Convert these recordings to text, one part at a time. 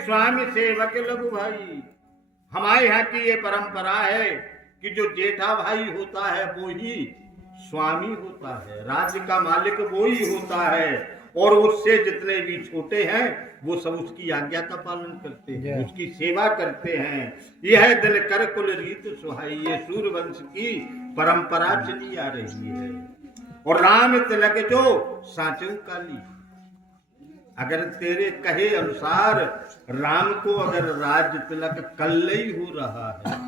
स्वामी सेवक लघु भाई। हमारे यहाँ की ये परंपरा है कि जो जेठा भाई होता है वो ही स्वामी होता है, राज्य का मालिक वो ही होता है, और उससे जितने भी छोटे हैं वो सब उसकी आज्ञा का पालन करते हैं, उसकी सेवा करते हैं। यह दिल कर कुल रीत सुहाई, ये सूर्यवंश की परंपरा चली आ रही है। और राम तिलक जो साचू काली, अगर तेरे कहे अनुसार राम को अगर राज तिलक कल ही हो रहा है,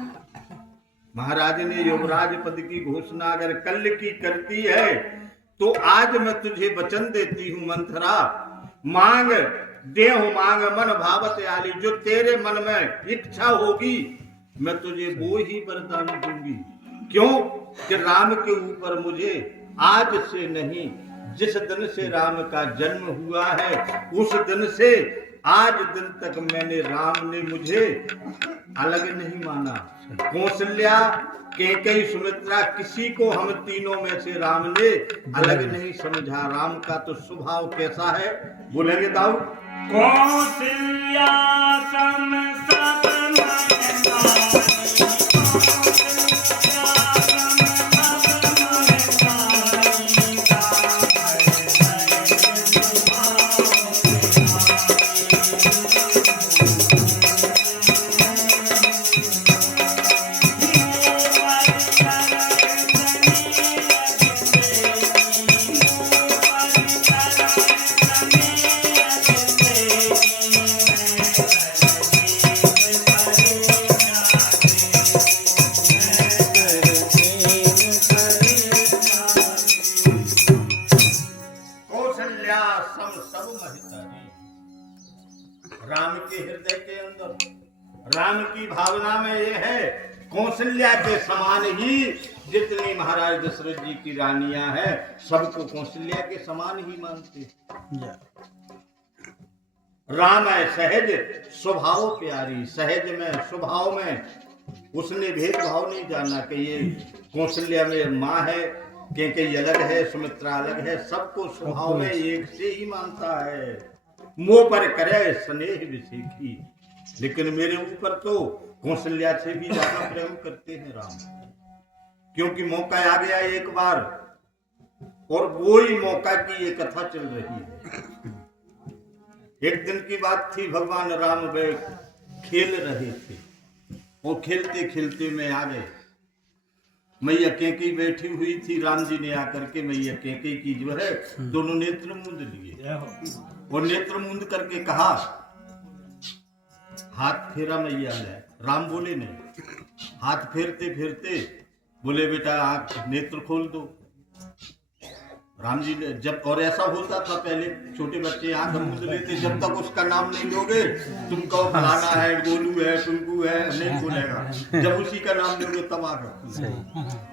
महाराज ने युवराज पद की घोषणा अगर कल की करती है, तो आज मैं तुझे वचन देती हूं मंथरा, मांग देहु मांग मन भावत आली, जो तेरे मन में इच्छा होगी मैं तुझे वो ही वरदान दूंगी। क्यों कि राम के ऊपर मुझे आज से नहीं, जिस दिन से राम का जन्म हुआ है उस दिन से आज दिन तक मैंने, राम ने मुझे अलग नहीं माना। कौशल्या, कैकेयी, सुमित्रा, किसी को हम तीनों में से राम ने अलग नहीं समझा। राम का तो स्वभाव कैसा है, बोलेंगे दाऊ? कौशल्या सम सब राम के हृदय के अंदर, राम की भावना में ये है, कौशल्या के समान ही जितनी महाराज दशरथ जी की रानियां हैं सबको कौशल्या के समान ही मानते। राम है सहज स्वभाव प्यारी, सहज में स्वभाव में उसने भेदभाव नहीं जाना कि ये कौशल्या में माँ है, कैकेयी अलग है, सुमित्रा अलग है, सबको स्वभाव में एक से ही मानता है। मुंह पर करे स्नेह विशेखी, लेकिन मेरे ऊपर तो कौशल्या से भी ज्यादा प्रेम करते हैं राम, क्योंकि मौका आ गया एक बार, और वो ही मौका की ये कथा चल रही है। एक दिन की बात थी, भगवान राम वे खेल रहे थे, और खेलते खेलते में आ गए, मैया कैकेयी बैठी हुई थी, राम जी ने आकर के मैया कैकेयी की जो है दोनों नेत्र मूंद लिए, और नेत्र मूंद करके कहा हाथ फेरा मैया ने। राम बोले नहीं, हाथ फेरते फेरते बोले बेटा आंख नेत्र खोल दो। राम जी ने जब, और ऐसा होता था पहले, छोटे बच्चे आंख मूंद लेते, जब तक उसका नाम नहीं दोगे तुम कहो फलाना है, गोलू है, टुनकू है, नहीं खोलेगा, जब उसी का नाम दोगे तब आंख।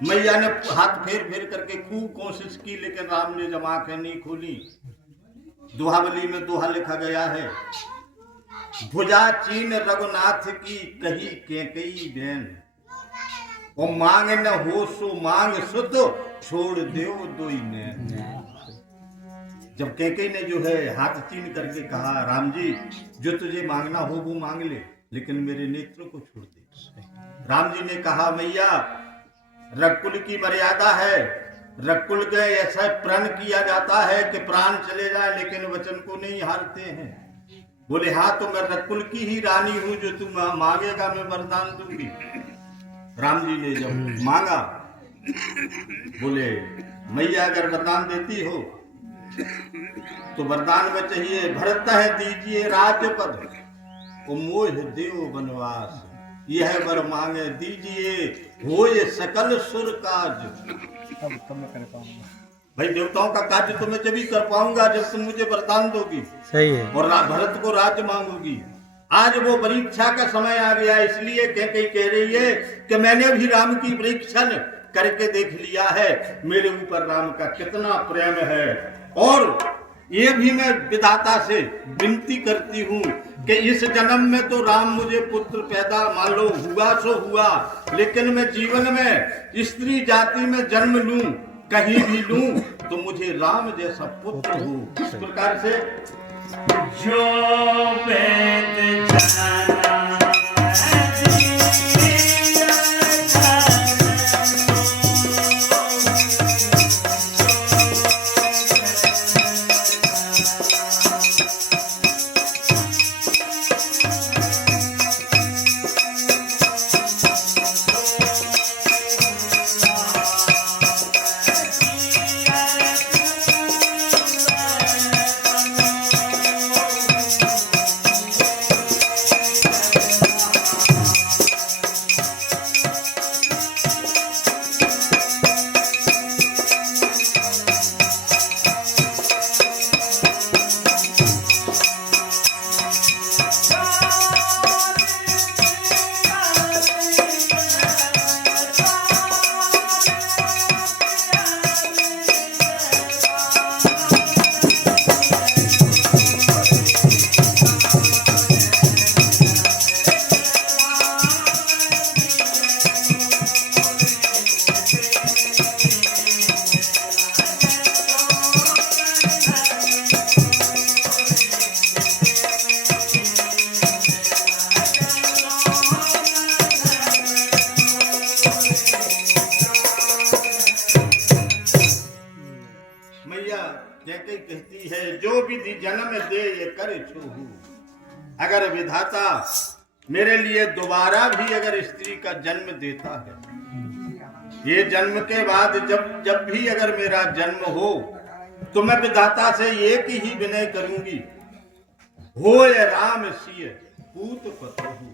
मैया ने हाथ फेर फेर करके खूब कोशिश की, लेकिन राम ने जब आंखें नहीं खोली, दोहावली में दोहा लिखा गया है, भुजा चीन रघुनाथ की कही कैकेयी बैन, और मांग न हो सो मांग सुत छोड़ देव दोई ने। जब कैकेयी ने जो है हाथ चीन करके कहा राम जी जो तुझे मांगना हो वो मांग ले, लेकिन मेरे नेत्र को छोड़ दे। राम जी ने कहा मैया रघुकुल की मर्यादा है, रघुकुल के ऐसा प्रण किया जाता है कि प्राण चले जाए लेकिन वचन को नहीं हारते हैं। बोले हाँ तो मैं रघुकुल की ही रानी हूं, जो तू मांगेगा मैं वरदान दूंगी। राम जी ने जब मांगा, बोले मैया अगर वरदान देती हो तो वरदान में चाहिए भरत है दीजिए राज्य पद, ओ मोह देव वनवास, यह वर मांगे दीजिए हो ये सकल सुर काज। भाई देवताओं का कार्य तो मैं जब कर पाऊंगा जब तुम मुझे वरदान दोगी, सही है, और भरत को राज्य मांगोगी। आज वो परीक्षा का समय आ गया, इसलिए कैकेयी कह रही है कि मैंने भी राम की परीक्षा करके देख लिया है, मेरे ऊपर राम का कितना प्रेम है। और ये भी मैं विधाता से विनती करती हूँ कि इस जन्म में तो राम मुझे पुत्र पैदा मान लो हुआ सो हुआ, लेकिन मैं जीवन में स्त्री जाति में जन्म लूं, कहीं भी लूं तो मुझे राम जैसा पुत्र हो। इस प्रकार से जो वेद जाना जैसे कहती है जो विधि जन्म दे ये कर छूहू। अगर विधाता मेरे लिए दोबारा भी अगर स्त्री का जन्म देता है, ये जन्म के बाद जब भी अगर मेरा जन्म हो तो मैं विधाता से एक ही विनय करूंगी, होय राम सिय पूत पतहु।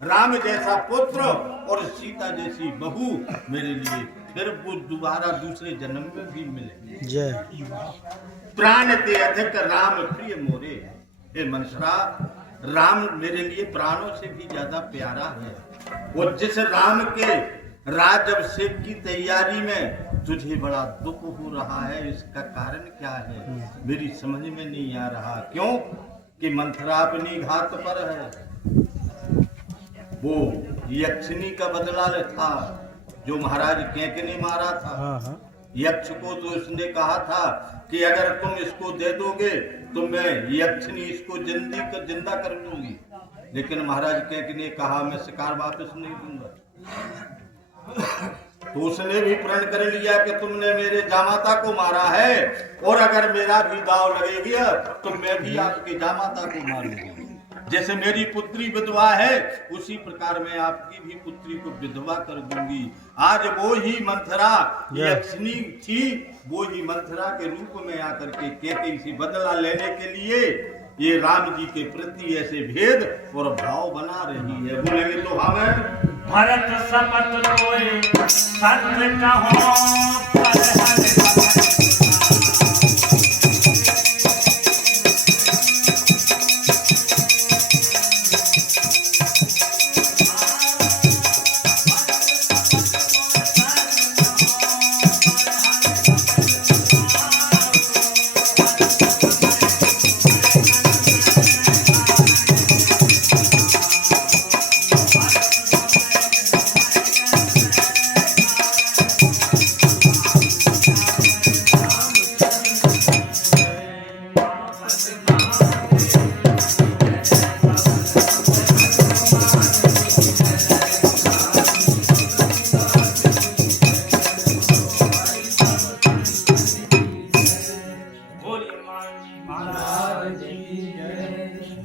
राम जैसा पुत्र और सीता जैसी बहू मेरे लिए फिर वो दोबारा दूसरे जन्म में भी मिले। जय प्राण ते अधिक राम प्रिय मोरे। हे मंसरा, राम मेरे लिए प्राणों से भी ज्यादा प्यारा है। और जिस राम के राजअभिषेक की तैयारी में तुझे बड़ा दुख हो रहा है, इसका कारण क्या है मेरी समझ में नहीं आ रहा। क्यों कि मंथरा अपनी घात पर है। वो यक्षिणी का बदला था जो महाराज कैके ने मारा था। यक्ष को तो उसने कहा था कि अगर तुम इसको दे दोगे तो मैं यक्षिणी इसको जिंदा कर दूंगी, लेकिन महाराज कैके ने कहा मैं शिकार वापस नहीं दूंगा। तो उसने भी प्रण कर लिया कि तुमने मेरे जामाता को मारा है और अगर मेरा भी दाव लगेगा तो मैं भी आपके जामाता को मारूंगी। जैसे मेरी पुत्री विधवा है उसी प्रकार मैं आपकी भी पुत्री को विधवा कर दूंगी। आज वो ही मंथरा यक्षिणी थी, वो ही मंथरा के रूप में आकर के कैके से बदला लेने के लिए ये राम जी के प्रति ऐसे भेद और भाव बना रही है। बोलेंगे तो हमें भरत शपथ कोई सत्य कहो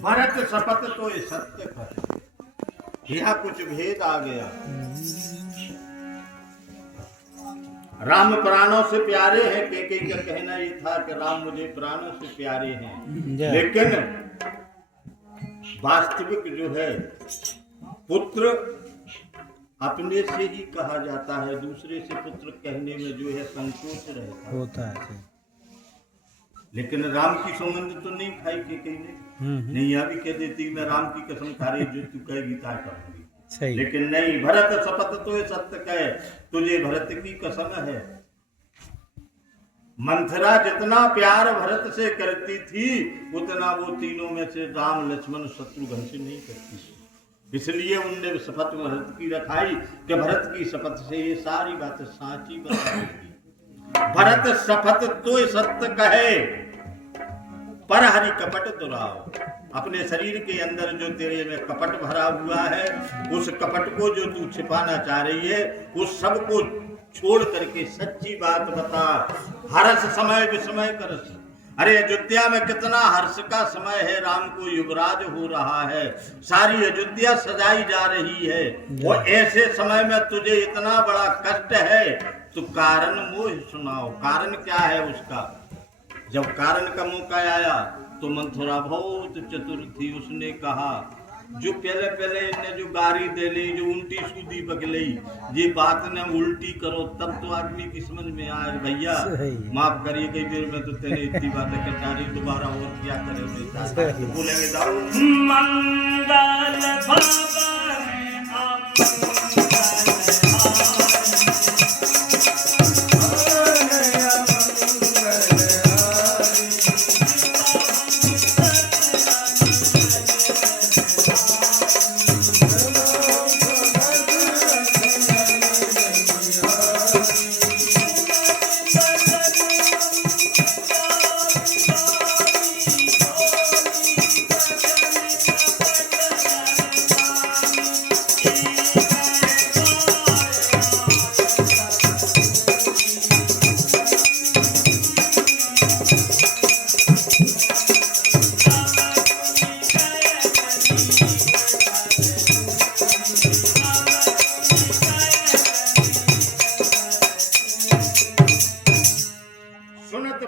भरत शपथ तो ये सत्य कर। यहाँ कुछ भेद आ गया। राम प्राणों से प्यारे हैं, कैके का कहना ये था कि राम मुझे प्राणों से प्यारे हैं, लेकिन वास्तविक जो है पुत्र अपने से ही कहा जाता है, दूसरे से पुत्र कहने में जो है संकोच रहता होता है। लेकिन राम की सौगंध तो नहीं खाई कैके ने, नहीं अभी कह देती मैं राम की कसम खा रही जो तू कहेगी ता करूंगी। लेकिन नहीं, भरत शपथ तो ये सत्य कहे, तुझे भरत की कसम है। मंथरा जितना प्यार भरत से करती थी उतना वो तीनों में से राम लक्ष्मण शत्रुघ्न से नहीं करती थी। इसलिए उनने शपथ भरत की रखाई कि भरत की शपथ से ये सारी बात साची बताएगी। भरत शपथ तो सत्य कहे, पर हरि कपट दुराव, अपने शरीर के अंदर जो तेरे में कपट भरा हुआ है, उस कपट को जो तू छिपाना चाह रही है, उस सब को छोड़ करके सच्ची बात बता। हर्ष समय विस्मय करस। अरे अयोध्या में कितना हर्ष का समय है, राम को युवराज हो रहा है, सारी अयोध्या सजाई जा रही है, वो ऐसे समय में तुझे इतना बड़ा कष्ट है, तो कारण मोह सुनाओ, कारण क्या है उसका। जब कारण का मौका आया तो मंथरा बहुत चतुर थी, उसने कहा जो पहले ने जो गारी दे ली, जो उल्टी सूदी बगली, ये बात न उल्टी करो, तब तो आदमी की समझ में आए भैया माफ करिए, कई देर में तो तेरे इतनी बातें कचारी, दोबारा और क्या करे, तो बोलेंगे दाऊ मंगल भवन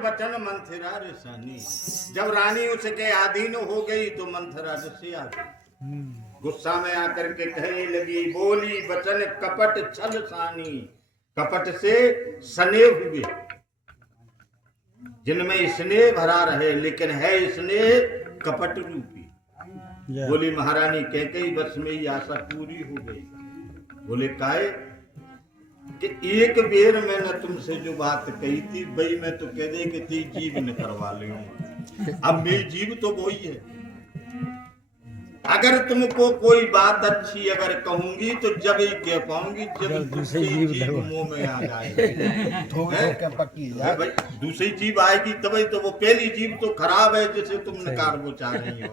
वचन मंथरा रसानी। जब रानी उसके अधीन हो गई तो मंथरा से आ गई, गुस्सा में आकर के कहने लगी, बोली वचन कपट छल सानी, कपट से सने हुए, जिनमें स्नेह भरा रहे लेकिन है स्नेह कपट रूपी। बोली महारानी कैकेयी बस में ही आशा पूरी हो गई। बोले काहे कि एक बेर मैंने तुमसे जो बात कही थी भाई मैं तो कह दे कि ती जीव न करवा ले, अब मेरी जीव तो वही है। अगर तुमको कोई बात अच्छी अगर कहूंगी तो जब ही कह पाऊंगी जब दूसरी जीव मुंह में आ जाएगी, भाई दूसरी जीव आएगी तभी तो, वो पहली जीव तो खराब है जिसे तुम नकार वो चाह रही हो,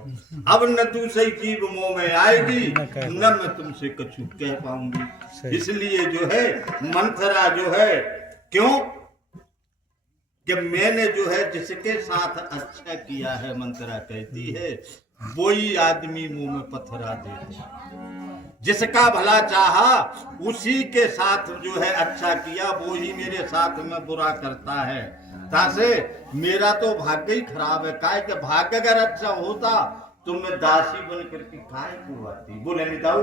अब न दूसरी जीव मुंह में आएगी न मैं तुमसे कछु कह पाऊंगी। इसलिए जो है मंथरा जो है, क्यों कि मैंने जो है जिसके साथ अच्छा किया है, मंथरा कहती है वही आदमी मुंह में पत्थरा दे, जिसका भला चाहा उसी के साथ जो है अच्छा किया, वो ही मेरे साथ में बुरा करता है। तासे मेरा तो भाग्य ही खराब है, काहे कि भाग्य अगर अच्छा होता तो मैं दासी बन करके काहे को आती। बोले निताऊ